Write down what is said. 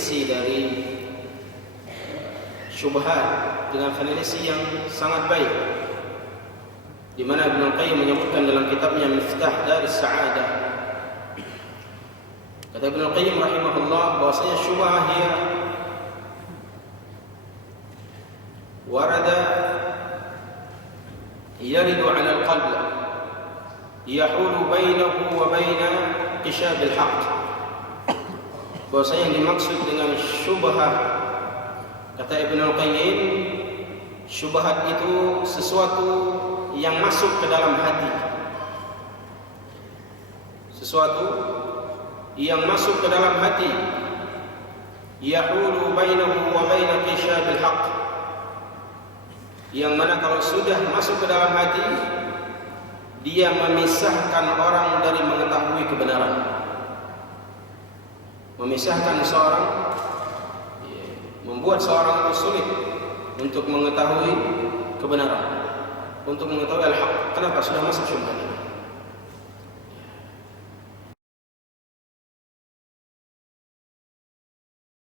penelisih dari syubhat dengan penelisih yang sangat baik, di mana Ibnu Qayyim menyebutkan dalam kitabnya Miftah Daris Sa'adah. Kata Ibnu Qayyim rahimahullah bahwasanya syubhah hiya warada yaridu 'ala al-qalb yahulu bainahu wa baina qishab al-haqq. Bahwasanya yang dimaksud dengan syubhah, kata Ibnu Qayyim, syubhat itu sesuatu yang masuk ke dalam hati, sesuatu yang masuk ke dalam hati, yahulu bainahu wa baina qishabil haqq, yang mana kalau sudah masuk ke dalam hati, dia memisahkan orang dari mengetahui kebenaran, memisahkan seorang, membuat seorang itu sulit untuk mengetahui kebenaran, untuk mengetahui al-haq. Kenapa? Sudah masuk syubhat.